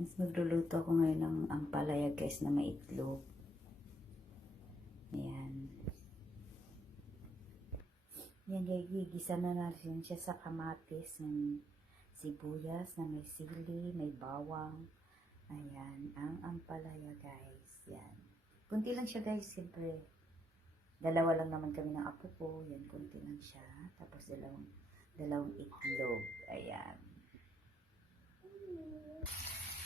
Mas magluluto ako ngayon ng ampalaya guys na may itlog. Ayan. Yan, gigisa na natin siya sa kamatis ng sibuyas na may sili, may bawang. Ayan, ang ampalaya guys. Yan. Kunti lang siya guys, siyempre. Dalawa lang naman kami ng apo ko. Yan, kunti lang siya. Tapos dalawang itlog. Ayan.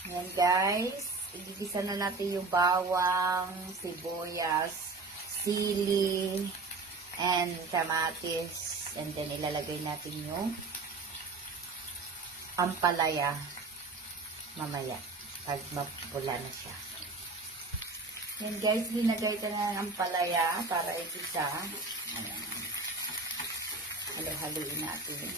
Ayan guys, igigisa na natin yung bawang, sibuyas, sili, and kamatis. And then ilalagay natin yung ampalaya mamaya pag mapula na siya. Ayan guys, ginagay ko na ng ampalaya para igisa. Ayan. Halo-haloin natin.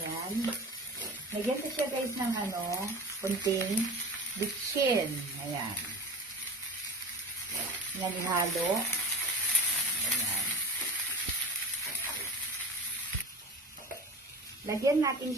Ayan. Lagyan ko siya guys ng kunting bitchin. Ayan. Yan ihalo. Ayan. Lagyan natin